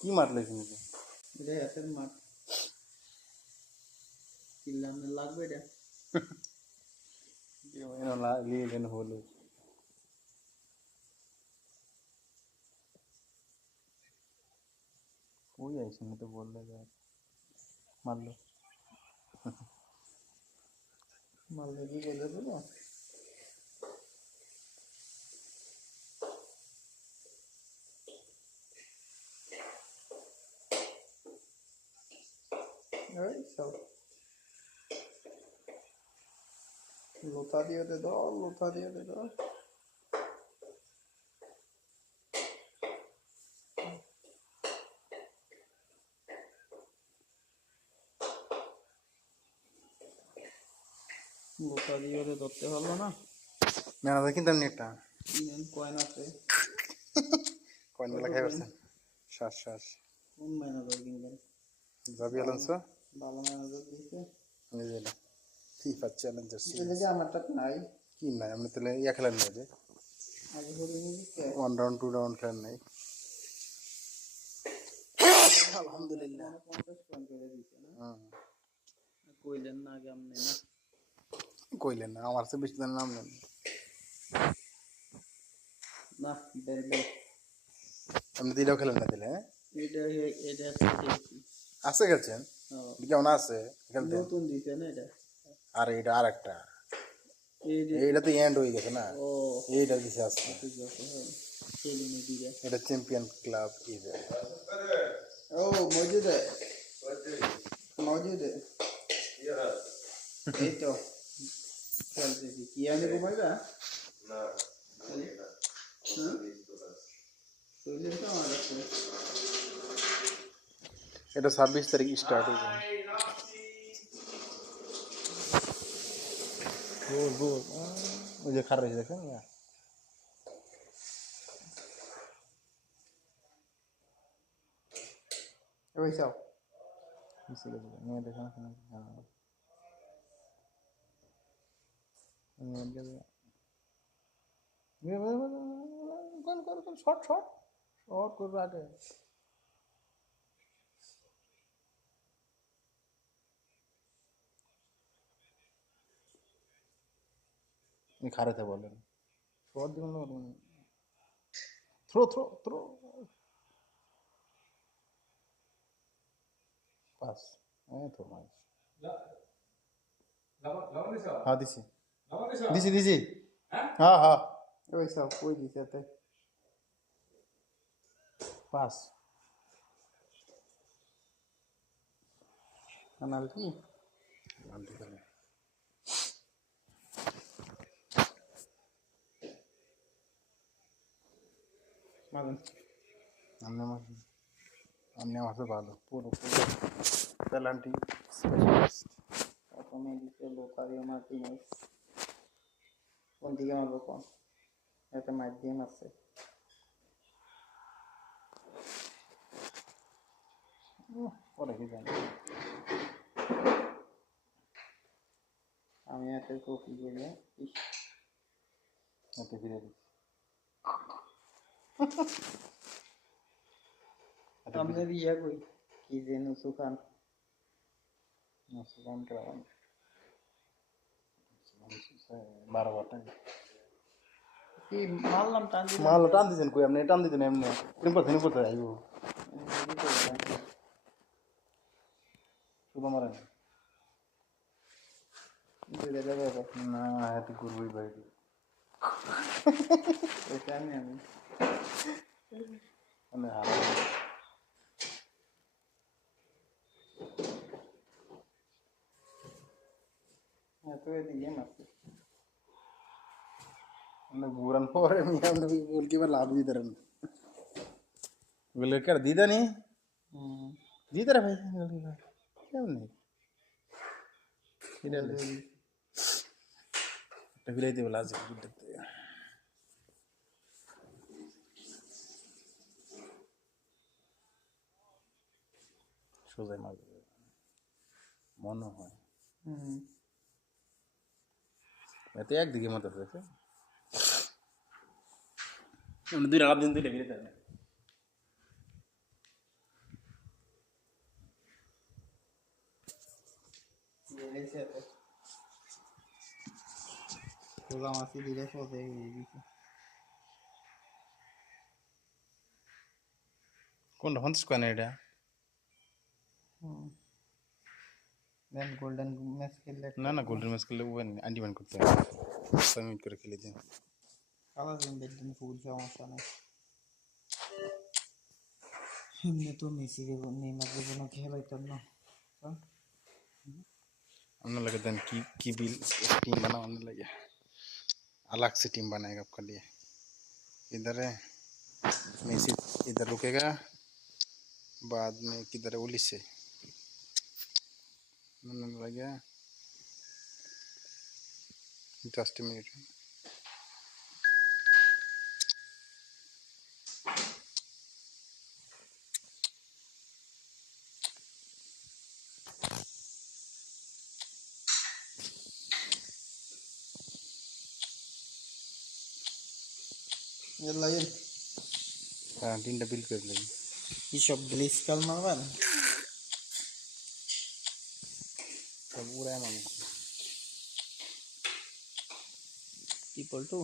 কি মারলে তুমি? এটা হাতের মাঠ চিল্লানো লাগবে এটা লিলেন হলো ওই আইসি তো বললে যে মারলো মারলে কি বলে দেবো এই সব লোথা দিয়ে দে দাও লোথা দিয়ে দে দাও লোথা দিয়ে দে ধরতে পারলো না মেলা কিন্তু আমি একটা কয়েন আছে কয়েনগুলো খাই পারছেন শ্বাস শ্বাস কোন ম্যানেজার কিনবেন যাবি আলানসো ভালো ম্যানেজার দিয়েছে বুঝলে ফিফা চ্যালেঞ্জার এটা যে আমারটা নাই কি নাই আপনি তাহলে ইয়া খেলেন নাই যে আগে বলে নিয়েছে 1 রাউন্ড 2 রাউন্ড খেলেন নাই আলহামদুলিল্লাহ 50 পয়েন্ট করে দিয়েছে না কইলেন না আগে আমনে না কইলেন না আমার চেয়ে বেশি জানেন নাম নেন না বেরবে আপনি দিলেও খেলেন না দিলে হ্যাঁ এটা আছে খেলছেন কেমন আছে খেলতে নতুন দিছে না এটা আর এটা আরেকটা এইটা তো এন্ড হয়ে গেছে না এইটা দিছে আজকে এটা চ্যাম্পিয়ন ক্লাব ইভে ও মজুদ है मौजूद है এই তো চলতেছি কি আনে ঘুমাইবা না এটা 26 তারিখ স্টার্ট হবে গোল গোল ওই যে খারাপ হয়েছে দেখেন না ওই সব মিসে গেছে নিয়ে দেখেন না নিয়ে গেছে গোল গোল গোল শট শট শট করবে আগে খারাতে বলেন শট দিবেন না থ্রো থ্রো থ্রো পাস তো মাস হ্যাঁ দিছি দিছি দিছি হ্যাঁ হ্যাঁ ওই সব কই দিছে তে পাস পেনাল্টি মারুন আমনে আমাকে ভালো পুরো পুরো পেনাল্টি স্পেশালিস্ট প্রথমে দিছে লোকারিও মার্টিনেস কোন দিকে মারবো কোন এটা মাধ্যম আছে ওরা কি জানে আমি এত কপি করে এত ফিরে দিচ্ছি हमने दिया कोई की देनु सुखान सुखान करा 12 বাটা কি মারলাম টান দিছেন কই আপনি টান দিতেন এমনি টেম্পো আইবো শুধু মারেন না এত করবই ভাই এটা আমি মানে হারা তো এদিকে মারছে মানে বুরান পরে আমি আমরা বল কি লাভ दी तरह बोले कर दीदा नहीं दी तरह भाई क्या नहीं इधर टकले थे बोला से देखते সোজা মারবে মনে হয় এতে একদিকে মতো হয়েছে দুই রাত দিন দিলে বেরিয়ে খোলা মাছি দিলে ফসে হয়ে গেছে। কোনটা 50 কয়েন এটা? দেন গোল্ডেন ম্যাচ খেললে না না, গোল্ডেন ম্যাচ খেললে আন্টিমান করতে হবে, 6 মিনিট করে খেলে দিন। কালা দিন দেখবেন ফুল সমস্যা নেই। এমনি তো মেসি নেইমারকে কোনো খেলাইতাম না। আপনার लगे देन की बिल टीम बनाने लगे, अलग से टीम बनाएगा आपका लिए। इधर है मेसी, इधर रुकेगा, बाद में किधर है उलिस से लगे 10 मिनट। লাগে हाँ 3টা বিল করে লই, কি সব গ্লিচ কাল মারবেন सब पूरा है मानो। ট্রিপল টু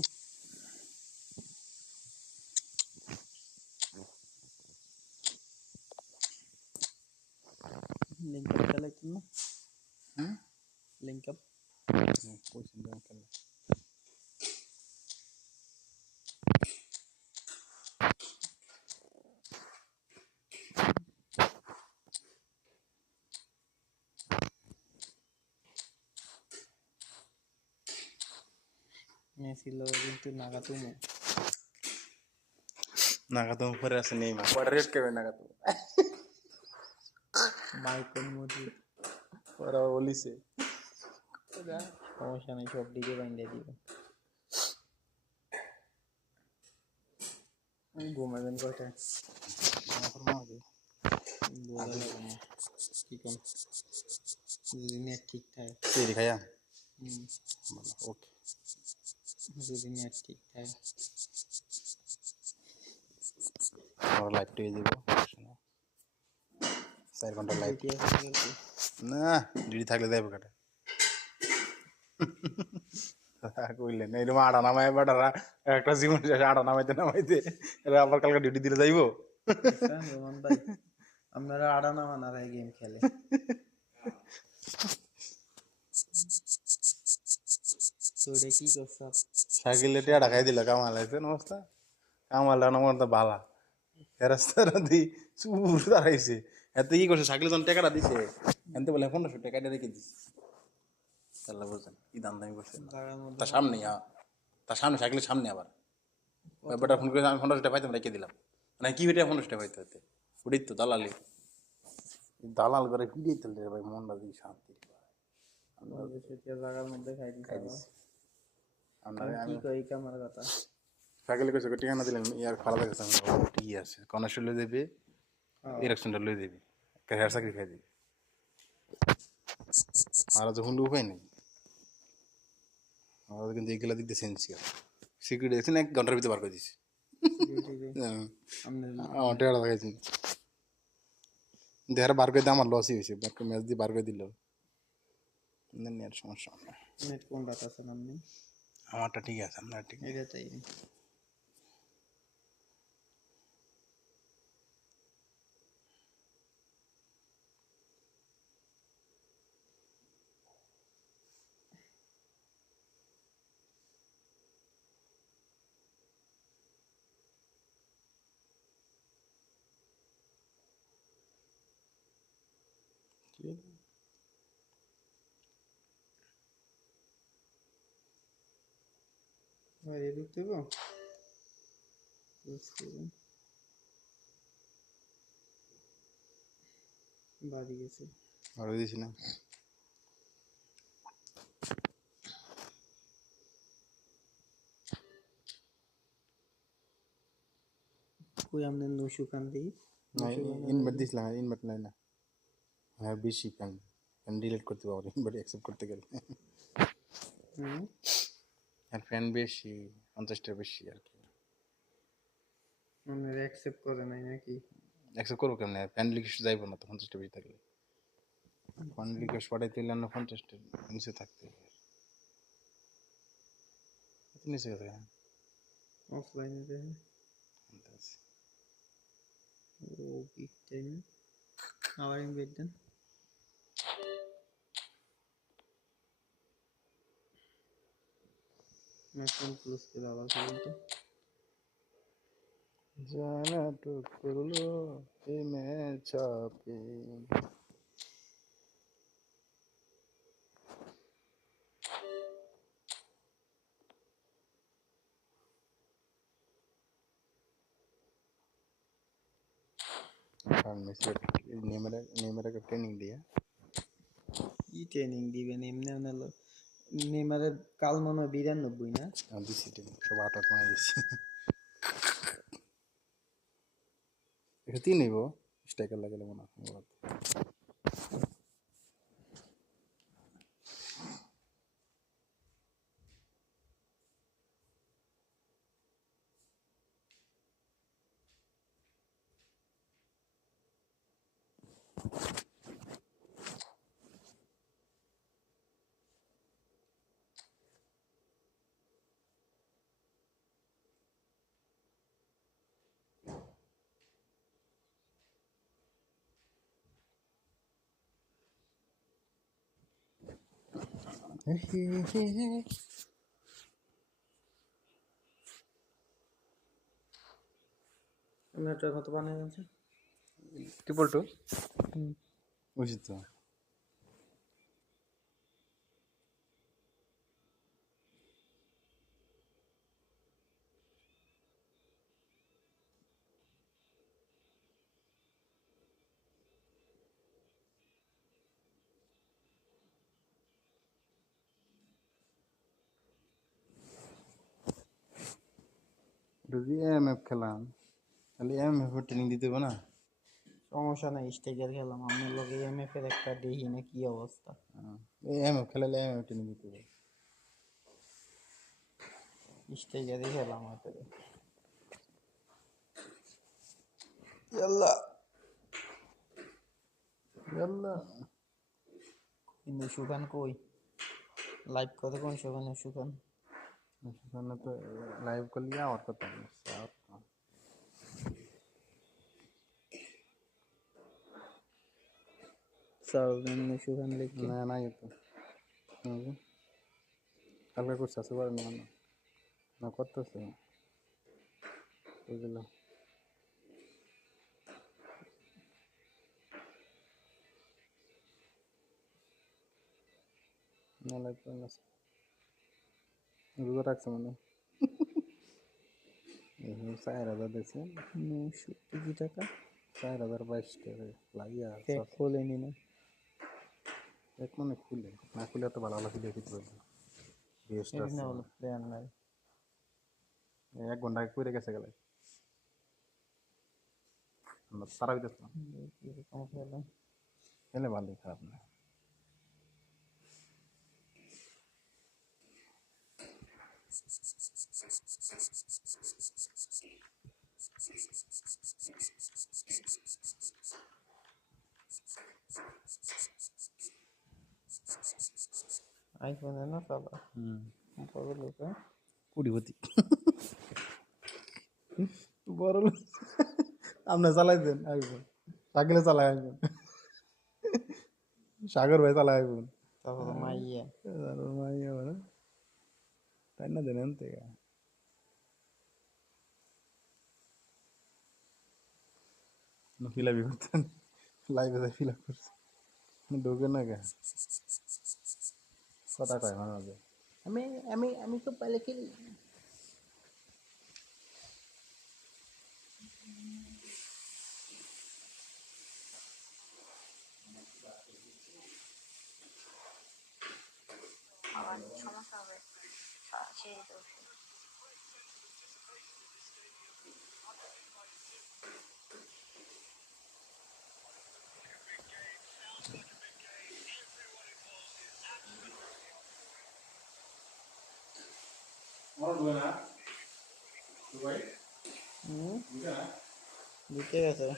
লিঙ্ক আপ খেলাইতেন না? লিঙ্ক আপ कोई संदेह कर ले। মেসি লোক কিন্তু নাগাতুমো नागातो ऊपर ऐसे नहीं मार पर रेट के में नागातो মাইকন মজি और ओली से সমস্যা নেই, সব দিকে বাইন্দা দিব। ঘুমাবেন কয়টায়? বোঝা লাগে না কি কোন যদি নেট ঠিক থাকে। तेरी खाया ओके যদি নেট ঠিক থাকে और लाइव टीवी देबो 4 घंटा लाइव ডিউটি আছে না ডিডি থাকলে যাইব কাটা কইলেন এরকম আড়া নামায় বাটারা একটা জীবন শেষে আড়া নামাইতে এরা আবার কালকে ডিউটি দিলে যাইব। রোমান ভাই আপনারা আড়া নামান আর গেম খেলে তো এটা কি করছো? সাইকেলে টিয়াটা খাই দিল কামাল আছে অবস্থা, কামাল আমার তো বালা রাস্তাটা দি চুর দাঁড়াইছে এত কি করছে সাইকেলে যখন টাকাটা দিছে এনতে বলে 1500 টাকা রেখে দিছে তাহলে বুঝছেন কি দাম দামি করছে তার সামনে তার সামনে সাইকেলের সামনে আবার বেটা ফোন করে আমি 1500 টাকা পাইতাম রেখে দিলাম মানে কি বেটা 1500 টাকা পাইতে হতে ওটাই তো দালালি দালাল করে ভিডিও তুলতে ভাই মনটা দিই শান্তি জায়গার মধ্যে খাই দিছি আপনারা কি কই কামার কথা সাইকেলে কইছে ঠিকানা দিলেন ইয়ার খালা দেখেছে আমি ঠিকই আছে কনাশে লই দেবে ইলেকশনটা লই দেবে হেয়ার চাকরি খাই দিবে আর যখন উপায় নেই আমাদের কিন্তু এগুলা দিক দিয়ে সেন্সিয়াল সিকিউরিটি দেখছেন 1 ঘন্টার ভিতরে বার করে দিছি আমার টেয়ারা লাগাইছি দেহার বার করে দিয়ে আমার লসই হয়েছে ম্যাচ দিয়ে বার করে দিল নেট সমস্যা নেট কোন ডাটা আছে আপনি? আমারটা ঠিক আছে আপনার ঠিক এটা তাই বাইরে ঢুকতে গো বাড়ি গেছে আর দিছি না কই আমনে নুশুকান দি ইনভাইট দিছিলাম ইনভাইট নাই না হ্যাঁ বেশি ফ্যান ডিলিট করতে পারবো ইনভাইট অ্যাকসেপ্ট করতে গেলে আর ফ্যান বেশি 50টা বেশি আর কি মানে অ্যাকসেপ্ট করে নাই নাকি? অ্যাকসেপ্ট করবো কেমন ফ্যান রিকোয়েস্ট যাইবো না তো 50টা বেশি থাকলে ফ্যান রিকোয়েস্ট পাঠাইতে হলে না 50টা নিচে থাকতে হবে নিচে গেছে অফলাইনে দেখে ও বিগ টাইম আবার ইনভাইট দেন ম্যাক্সিমাম ক্লোজ করে আবার খেলতে জানা টুক করলো এই ম্যাচ চাপে নেমের ট্রেনিং দিয়ে কি ট্রেনিং দিবেন এমনি নেইমারের কাল মনে হয় 92 না দিচ্ছি ট্রেনিং সব আট মানে দিচ্ছি তিন নেব স্ট্রাইকার লাগালে মনে হয় আপনারটা কত বানিয়ে আছে 222 বুঝছি তো যদি এমএফ খেলাম তাহলে এমএফ ট্রেনিং দিতে হবে না সমস্যা নাই স্টেজের খেলাম আমার লগে এমএফ এর একটা দেখি না কি অবস্থা এই এমএফ খেলালে এমএফ ট্রেনিং দিতে হবে স্টেজেরই খেলাম হয়তো ইয়াল্লা ইয়াল্লা কিন্তু সুখান কই লাইভ কথা কোন সুখান সুখান সেখানে তো লাইভ করলে আমার কথা সার্ভেন সুখান লিখে না নাই তো কালকে করছে আসতে পারে না না করতেছে বুঝলো না লাইভ করে না রোজা রাখছে মানে 4000 দেখছি 900 টাকা 4022 টাকা লাগিয়া কেক খোলেনি না এক মানে খুলে না খুলে তো ভালো ভালো ভিডিও দিতে পারবে বেস্ট এখানে আছে হলো প্ল্যান নাই 1 ঘন্টা করে গেছে গেলে আমরা তারা দিতে এরকম খেলা খেলে ভালোই খারাপ না আইফোন না চালা বড় লোক কুড়িপতি বড় লোক আপনি চালাই দেন আইফোন সাইকেলে চালায় আইফোন সাগর ভাই চালায় আইফোন তারপর মাইয়া মাইয়া মানে তাই না দেন থেকে ফিলাপি করতেন লাইভে যাই ফিলাপ করছে ঢোকে না কে কথা কয় মাঝে মাঝে আমি আমি আমি খুব ভালো খেলি আবার সমস্যা হবে ছেড়ে দিতে দিতে গেছে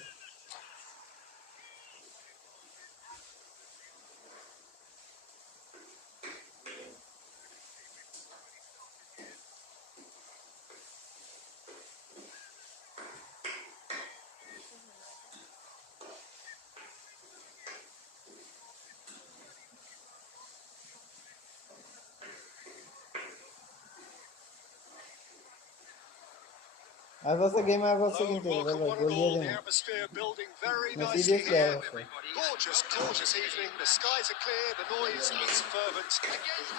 আসছে গেমে আসছে Hello and কিন্তু welcome বলবো one গোল and দিয়ে all. The দেবো atmosphere building very না nicely সিরিয়াস প্লেয়ার here. আছে Gorgeous, gorgeous evening. The skies are clear, the noise is fervent,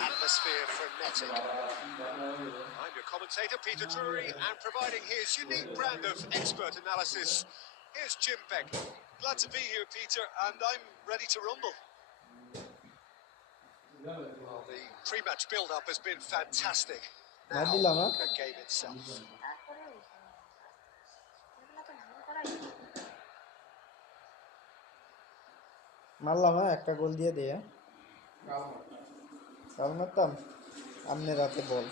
atmosphere frenetic. I'm your commentator, Peter Drury, and providing his unique brand of expert analysis, here's Jim Beck. Glad to be here, Peter, and I'm ready to rumble. Well, the pre-match build-up has been fantastic. না Now, দিলাম না the game itself. তারপরে ওইখানে এগুলো তো ভুল করাই মারলাম না একটা গোল দিয়ে দে কাল মারতাম আমনে রাতে বল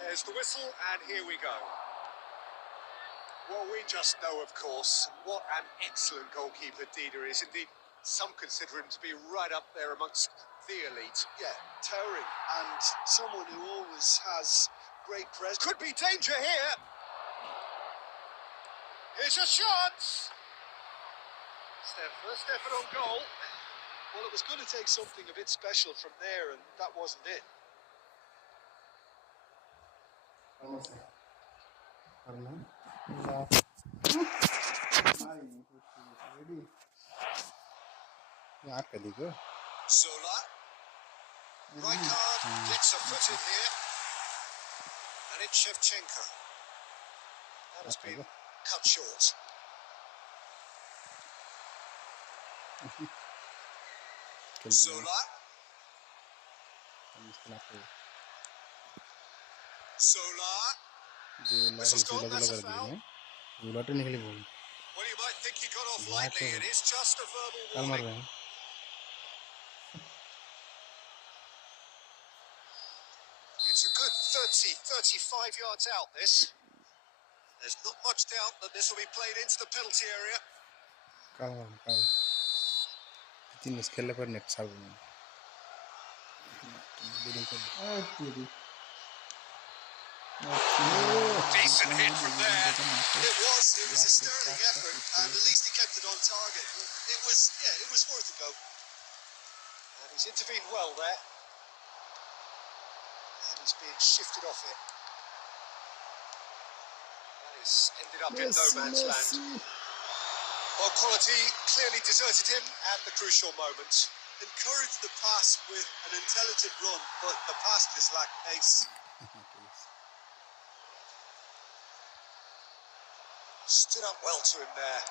There's the whistle, and here we go. Well, we just know, of course, what an excellent goalkeeper Dida is. Indeed, some consider him to be right up there amongst the elite. Yeah, towering, and someone who always has great presence. Could be danger here. Here's a shot. Stefan on goal. Well, it was going to take something a bit special from there, and that wasn't it. আটকা দিকে Zola. Right card, gets a foot in here. And it's Shevchenko. That has been cut short. Zola. Zola. Whistle's gone, that's a foul. জুলাটা Nikli ball Well, you might think he got off lightly. It is just a verbal কাল warning. মারবে It's a good 30, 35 yards out, this. There's not much doubt that this will be played into the penalty area. কাল মারবে কাল 3 match খেললে পর net ছাড়বে না Decent hit from there. It was a sterling effort, and at least he kept it on target. It was worth a go. And he's intervened well there. And he's being shifted off it. That has ended up in no man's land. Well, quality clearly deserted him at the crucial moment. Encouraged the pass with an intelligent run, but the pass just lacked pace. Stood up well to him there.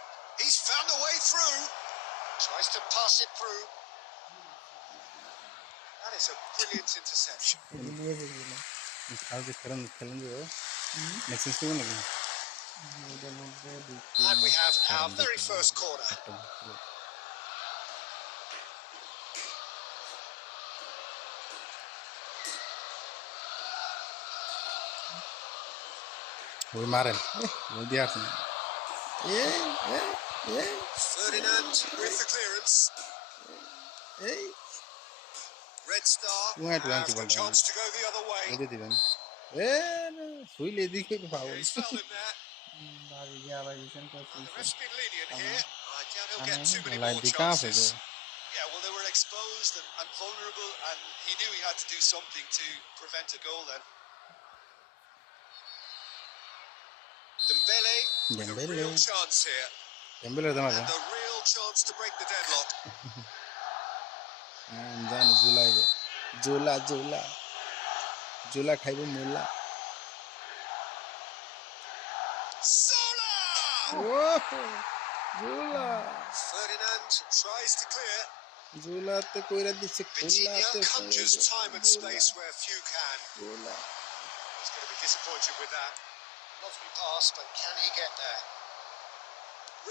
He's found a way through. Tries to pass it through. That is a brilliant interception. কালকে খেলেন যে next season নাকি And we have our very first corner. ওই মারেন ওই দিয়ে আসেন Ferdinand with the clearance. Red Star has the chance to go the other way. ওই দিবেন শুইলে এদিকে পাবো He's fouled him there. The ref's been lenient here. I doubt he'll get too many light more দিকে আছে chances. Yeah, well, they were exposed and vulnerable, and he knew he had to do something to prevent a goal then. Dembele with a real chance here. এমবেলের দাম And the real chance to break the deadlock. জানি জুলাই জোলা জোলা জোলা খাইব মোলা Zola! জোলা Ferdinand tries to clear. জোলাতে কইরা দিচ্ছে Vitinha খোলাতে conjures time and space where few can. জোলা He's going to be disappointed with that. Lovely pass, but can he get there?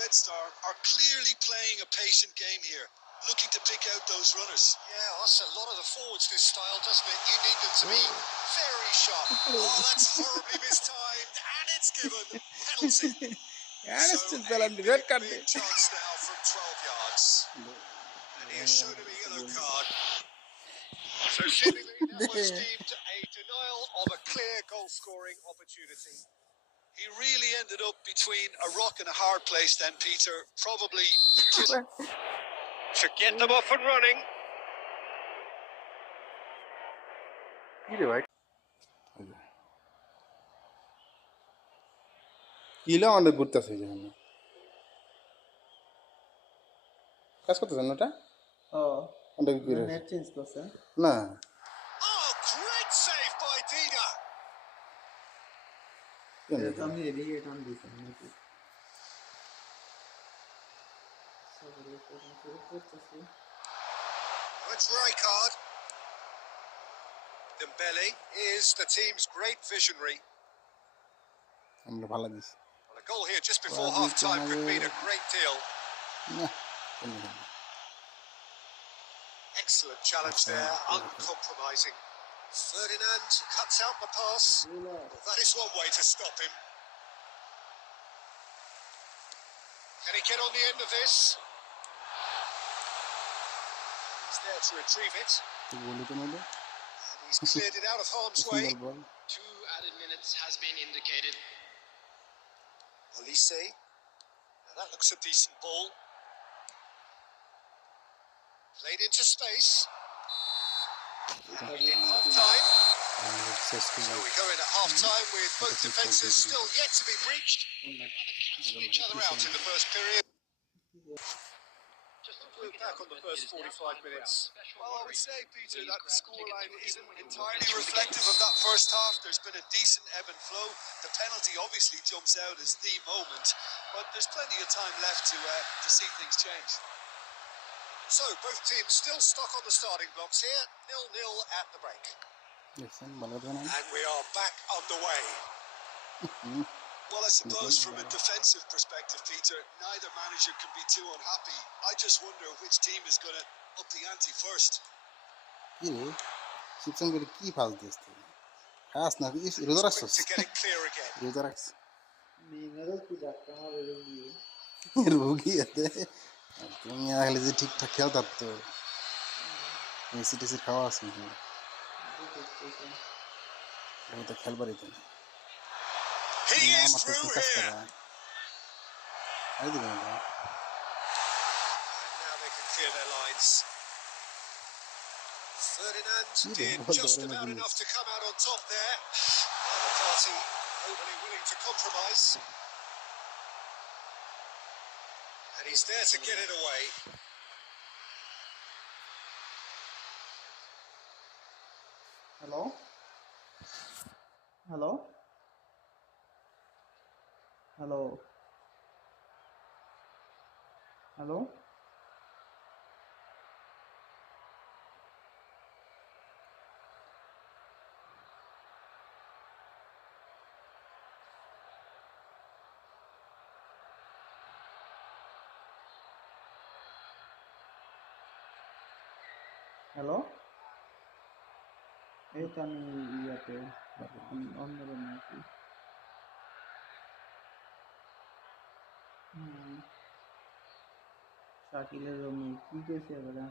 Red Star are clearly playing a patient game here, looking to pick out those runners. Yeah, that's a lot of the forwards this style, doesn't it? You need them to be very sharp. Oh, that's horribly mistimed, and it's given. Penalty. So a big chance now from 12 yards. And he has shown him a yellow card. So seemingly that was deemed a denial of a clear goal-scoring opportunity. He really ended up between a rock and a hard place then, Peter. Probably just To get them off and running. কি রে ভাই kilo অনেক ঘুরতেছে যেখানে কাজ করতেছেন না ওটা ও ওটা কি করে নেট চেঞ্জ করছে না Oh, great save by Dina. তো আমি এদিকে টান দিছি নাকি Oh, it's Rijkaard. Dembele is the team's great visionary. আমরা ভালো দিছি Well, a goal here just before Well, half time could we- mean a great deal. না কেমনে কেমনে? Excellent challenge there, uncompromising. Ferdinand cuts out the pass. Well, that is one way to stop him. Can he get on the end of this? He's there to retrieve it. তুই বলি তো নইলে And he's cleared it out of harm's way. সুন্দর বল 2 added minutes has been indicated. Olise. Now that looks a decent ball. Played into space. Half time. শেষ করে So we go in at half time with both defences still yet to be breached. Cancel each other out in the first period. Just Look back on the first 45 minutes. Well, I would say, Peter, that the scoreline isn't entirely reflective of that first half. There's been a decent ebb and flow. The penalty obviously jumps out as the moment, but there's plenty of time left to see things change. So, both teams still stuck on the starting blocks here. 0-0 at the break. দেখছেন ভালো কথা না And we are back underway. Well, I suppose from a defensive perspective, Peter, neither manager can be too unhappy. I just wonder which team is going to up the ante first. কি রে শিবসন করে কি ফাল this তুই খাস না রোজা রাখছস To get it clear again. রোজা রাখছ নেইমারও কি ডাক্তার হবে রোগী রোগী আছে তুমি আগলে যে ঠিকঠাক খেলতাম তো মেসি টেসি খাওয়া আছে নাকি আমি তো খেলবারই তো না He is আমার তো through কাজ here. করা আই দিবেন না And now they can clear their lines. Ferdinand did just about enough to come out on top there. Neither party overly willing to compromise. And he's there to get it away. Hello hello hello hello hello এই তো আমি ইয়াতে অন্য রুমে আছি শাকিলের রুমে কি কইছে এবারে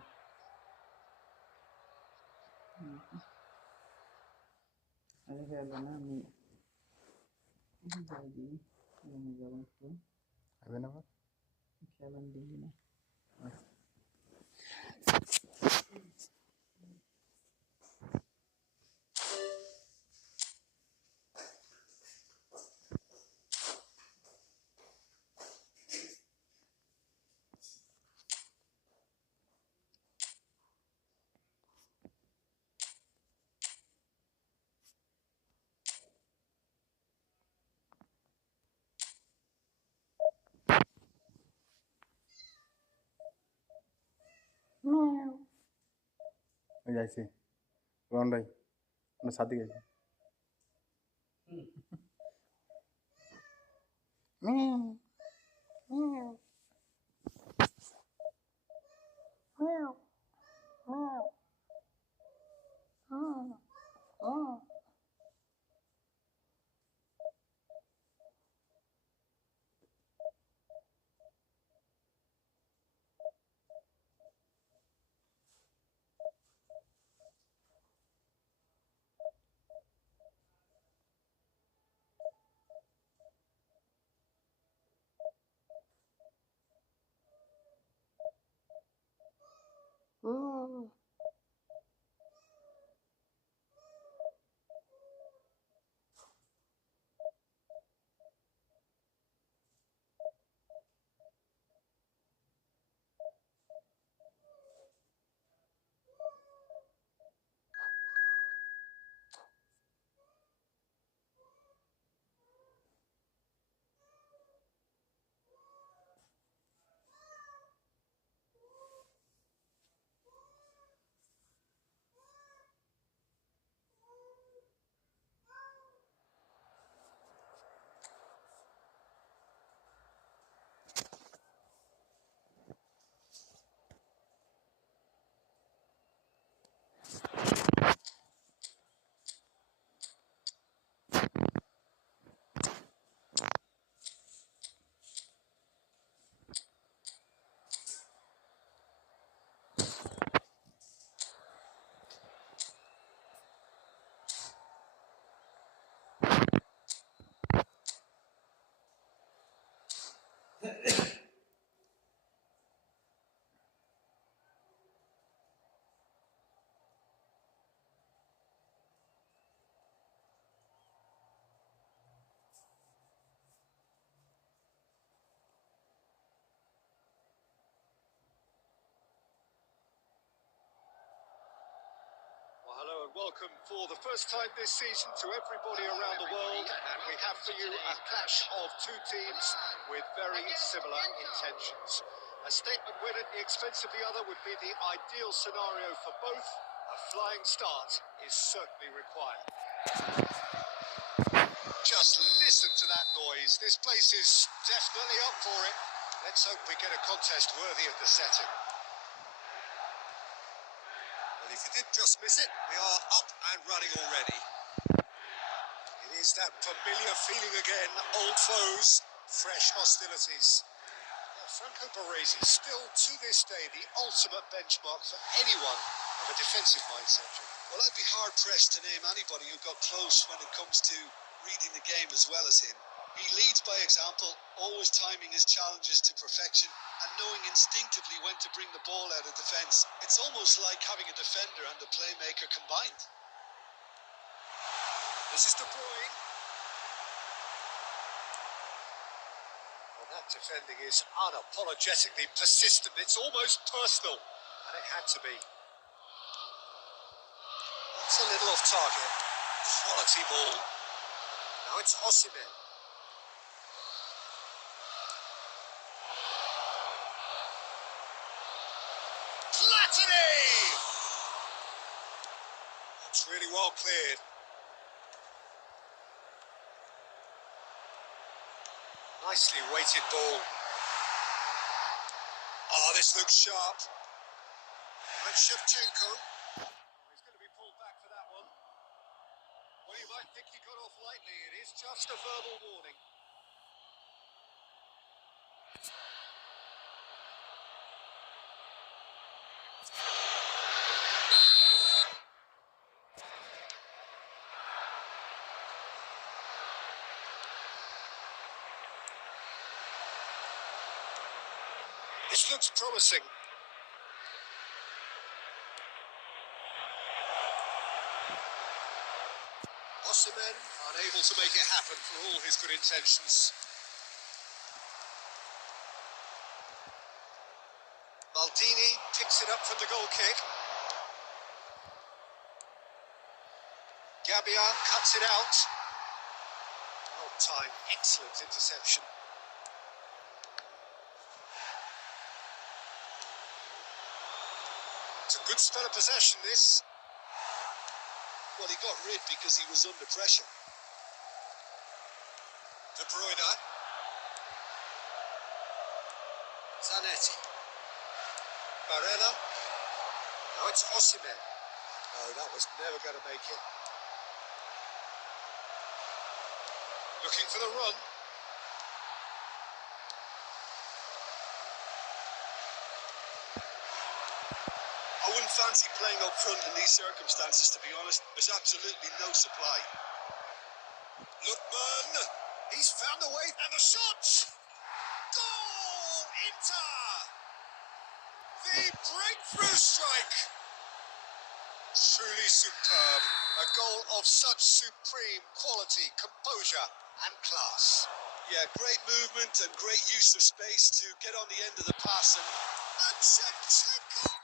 আরে খেলবো না আমি যাই দিই রুমে যাবো একটু হবে না আবার? খেলেন দিই না ওই যাইছি রন্ডাই আমরা সাথে গেছি welcome for the first time this season to everybody around the world, and we have for you a clash of two teams with very similar intentions. A statement win at the expense of the other would be the ideal scenario for both. A flying start is certainly required. Just listen to that noise. This place is definitely up for it. Let's hope we get a contest worthy of the setting. Well, if you did just miss it, we are up and running already. It is that familiar feeling again. Old foes, fresh hostilities. Franco Baresi is still, to this day, the ultimate benchmark for anyone of a defensive mindset. Well, I'd be hard-pressed to name anybody who got close when it comes to reading the game as well as him. He leads by example, always timing his challenges to perfection and knowing instinctively when to bring the ball out of defence. It's almost like having a defender and a playmaker combined. This is De Bruyne. That defending is unapologetically persistent. It's almost personal, and it had to be. That's a little off target. Quality ball. Now it's Osimhen. Platini! That's really well cleared. Nicely weighted ball. Oh, this looks sharp. And Shevchenko. He's going to be pulled back for that one. Well, you might think he got off lightly. It is just a verbal warning. This looks promising. Osimhen unable to make it happen for all his good intentions. Maldini picks it up from the goal kick. Gabbia cuts it out. Well timed, excellent interception. It's a good spell of possession, this. Well, he got rid because he was under pressure. De Bruyne. Zanetti. Barella. Now it's Osimhen. Oh, that was never going to make it. Looking for the run. I wouldn't fancy playing up front in these circumstances, to be honest. There's absolutely no supply. Lookman! He's found a way, and the shot! Goal! Inter! The breakthrough strike! Truly superb. A goal of such supreme quality, composure, and class. Yeah, great movement and great use of space to get on the end of the pass and Shevchenko!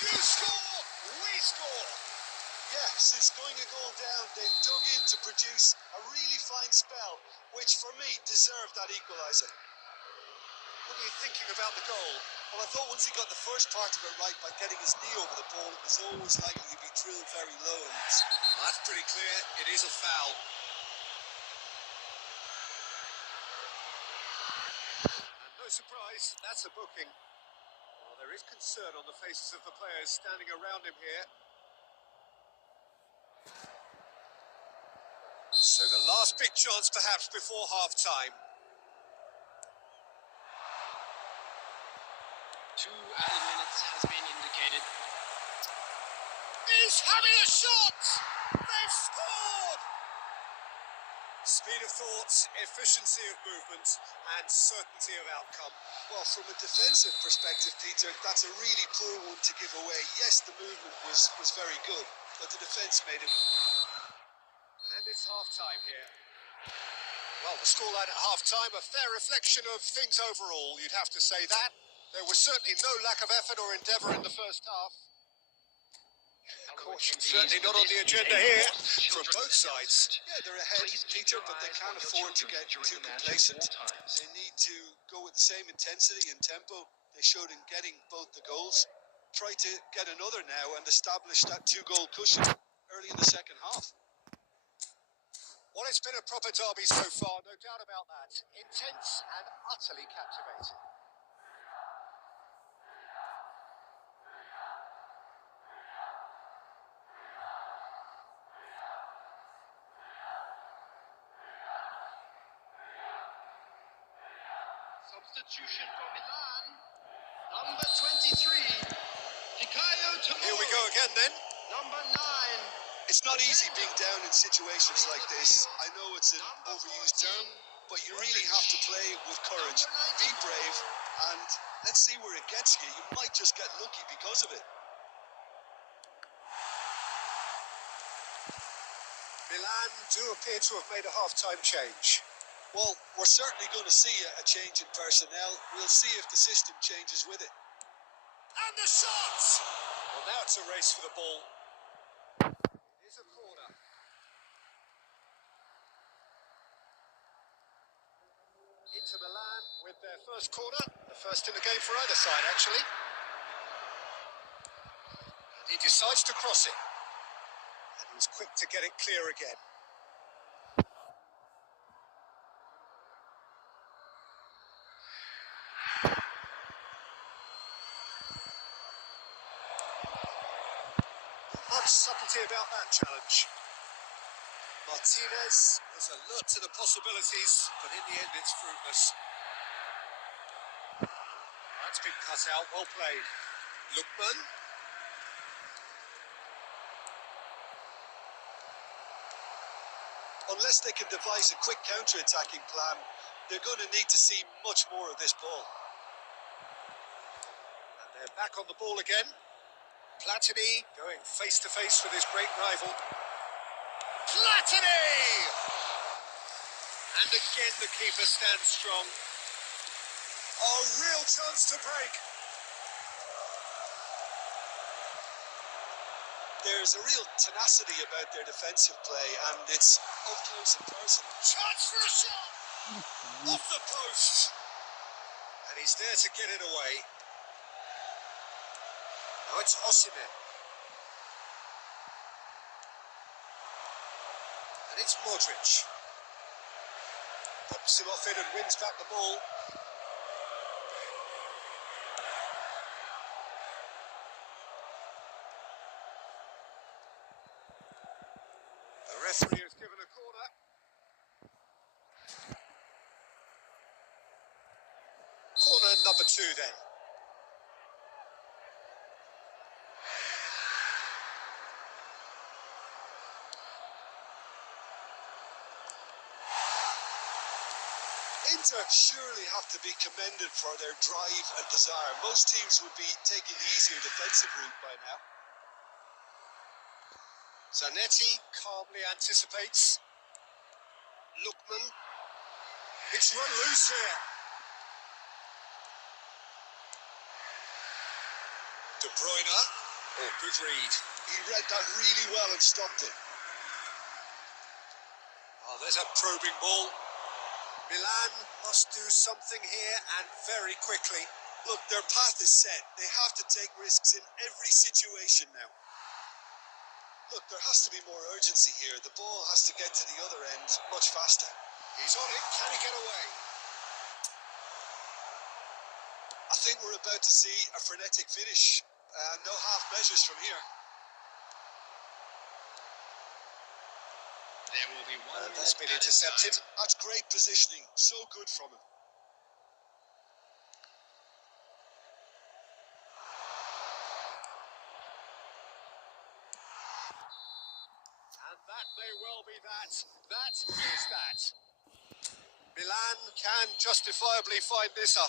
You score, we score. Yeah, since going a goal down, they've dug in to produce a really fine spell, which for me deserved that equaliser. What are you thinking about the goal? Well, I thought once he got the first part of it right by getting his knee over the ball, it was always likely to be drilled very low. And that's pretty clear. It is a foul. And no surprise, that's a booking. Well, there is concern on the faces of the players standing around him here. So the last big chance perhaps before half-time. 2 added minutes has been indicated. He's having a shot! They've scored! Speed of thought, efficiency of movement, and certainty of outcome. Well, from a defensive perspective, Peter, that's a really poor one to give away. Yes, the movement was very good, but the defence made it. And it's half-time here. Well, the scoreline at half-time, a fair reflection of things overall, you'd have to say that. There was certainly no lack of effort or endeavour in the first half. Caution certainly not on the agenda here from both sides. Yeah, they're ahead, Peter, but they can't afford to get too complacent. They need to go with the same intensity and tempo they showed in getting both the goals. Try to get another now and establish that 2-goal cushion early in the second half. Well, it's been a proper derby so far, no doubt about that. Intense and utterly captivating. Substitution for Milan. Number 23. Here we go again then. Number 9. It's not easy being down in situations like this. I know it's an overused term, but you really have to play with courage. Be brave, and let's see where it gets you. You might just get lucky because of it. Milan do appear to have made a half-time change. Well, we're certainly going to see a change in personnel. We'll see if the system changes with it. And the shot! Well, now it's a race for the ball. It is a corner. Inter Milan with their first corner. The first in the game for either side, actually. And he decides to cross it. And he was quick to get it clear again. Much subtlety about that challenge. Martinez was alert to the possibilities, but in the end it's fruitless. That's been cut out, well played. Lookman. Unless they can devise a quick counter-attacking plan, they're going to need to see much more of this ball. And they're back on the ball again. Platini going face-to-face with his great rival. Platini! And again the keeper stands strong. A real chance to break. There's a real tenacity about their defensive play, and it's up close and personal. Chance for a shot! Off the post! And he's there to get it away. Now it's Osimhen. And it's Modric. Pops him off it and wins back the ball. The referee has given a corner. Corner number 2 then. Inter surely have to be commended for their drive and desire. Most teams would be taking the easier defensive route by now. Zanetti calmly anticipates. Lookman. It's run loose here. De Bruyne. Oh, good read. He read that really well and stopped it. Oh, there's a probing ball. Milan must do something here and very quickly. Look, their path is set. They have to take risks in every situation now. Look, there has to be more urgency here. The ball has to get to the other end much faster. He's on it. Can he get away? I think we're about to see a frenetic finish. No half measures from here. There will be one That's been at a intercepted. time. That's great positioning. So good from him. And that may well be that. That is that. Milan can justifiably find this a